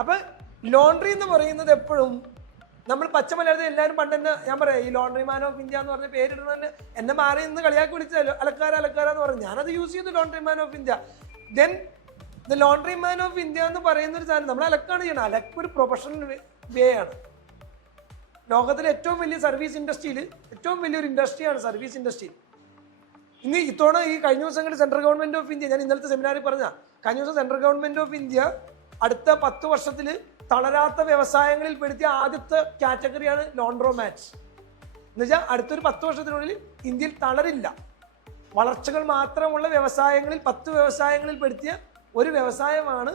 അപ്പൊ ലോണ്ടറി എന്ന് പറയുന്നത് എപ്പോഴും നമ്മൾ പച്ച മലയാളത്തിൽ എല്ലാവരും പണ്ട് തന്നെ ഞാൻ പറയാം ഈ ലോണ്ടറി മാൻ ഓഫ് ഇന്ത്യ എന്ന് പറഞ്ഞ പേരിടുന്നതിന് എന്നെ മാറി നിന്ന് കളിയാക്കി വിളിച്ചല്ലോ അലക്കാര എന്ന് പറഞ്ഞു. ഞാനത് യൂസ് ചെയ്തു laundry man of India. Then the laundry man of India എന്ന് പറയുന്ന ഒരു സാധനം നമ്മൾ അലക്കാണ് ചെയ്യണം. അലക്ക് ഒരു പ്രൊഫഷണൽ വേ ആണ്. ലോകത്തിലെ ഏറ്റവും വലിയ സർവീസ് ഇൻഡസ്ട്രിയിൽ ഏറ്റവും വലിയൊരു ഇൻഡസ്ട്രിയാണ് സർവീസ് ഇൻഡസ്ട്രി. ഇന്ന് ഇത്തവണ ഈ കഴിഞ്ഞ ദിവസങ്ങളിൽ സെൻട്രൽ ഗവൺമെന്റ് ഓഫ് ഇന്ത്യ, ഞാൻ ഇന്നലത്തെ സെമിനാറിൽ പറഞ്ഞ കഴിഞ്ഞ ദിവസം സെൻട്രൽ ഗവൺമെന്റ് ഓഫ് ഇന്ത്യ അടുത്ത 10 വർഷത്തിൽ തളരാത്ത വ്യവസായങ്ങളിൽ പെടുത്തിയ ആദ്യത്തെ കാറ്റഗറിയാണ് ലോണ്ട്രോമാറ്റ്സ്. എന്നുവെച്ചാൽ അടുത്തൊരു 10 വർഷത്തിനുള്ളിൽ ഇന്ത്യയിൽ തളരില്ല, വളർച്ചകൾ മാത്രമുള്ള വ്യവസായങ്ങളിൽ 10 വ്യവസായങ്ങളിൽ പെടുത്തിയ ഒരു വ്യവസായമാണ്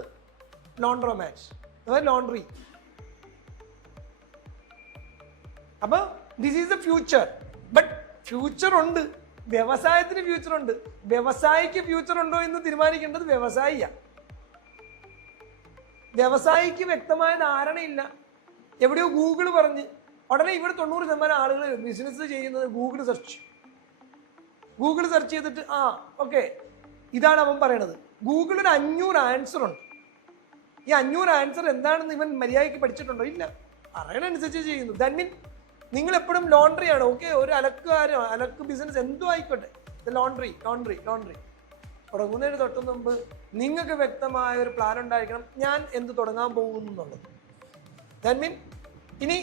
ലോണ്ട്രോമാറ്റ്സ്, അതായത് ലോണ്ടറി. അപ്പൊ this is the future. But future ഉണ്ട്, വ്യവസായത്തിന് ഫ്യൂച്ചർ ഉണ്ട്. വ്യവസായിക്ക് ഫ്യൂച്ചർ ഉണ്ടോ എന്ന് തീരുമാനിക്കേണ്ടത് വ്യവസായിയാണ്. വ്യവസായിക്ക് വ്യക്തമായ ധാരണയില്ല. എവിടെയോ ഗൂഗിൾ പറഞ്ഞ് ഉടനെ ഇവിടെ 90% ആളുകൾ ബിസിനസ് ചെയ്യുന്നത് ഗൂഗിൾ സെർച്ച് ചെയ്തിട്ട് ഓക്കെ ഇതാണ് അവൻ പറയണത്. ഗൂഗിൾ ഒരു 500 ആൻസർ ഉണ്ട്. ഈ 500 ആൻസർ എന്താണെന്ന് ഇവൻ മര്യാദയ്ക്ക് പഠിച്ചിട്ടുണ്ടോ? ഇല്ല, പറയണനുസരിച്ച് ചെയ്യുന്നു. ദാറ്റ് മീൻ നിങ്ങൾ എപ്പോഴും ലോണ്ടറി ആണ്. ഓക്കെ, ഒരു അലക്ക് ബിസിനസ് എന്തോ ആയിക്കോട്ടെ, ലോണ്ടറി തുടങ്ങുന്നതിന് തൊട്ട് മുമ്പ് നിങ്ങൾക്ക് വ്യക്തമായ ഒരു പ്ലാൻ ഉണ്ടായിരിക്കണം. ഞാൻ എന്ത് തുടങ്ങാൻ പോകുന്നു എന്നുള്ളത്. ദാറ്റ് മീൻ ഇനി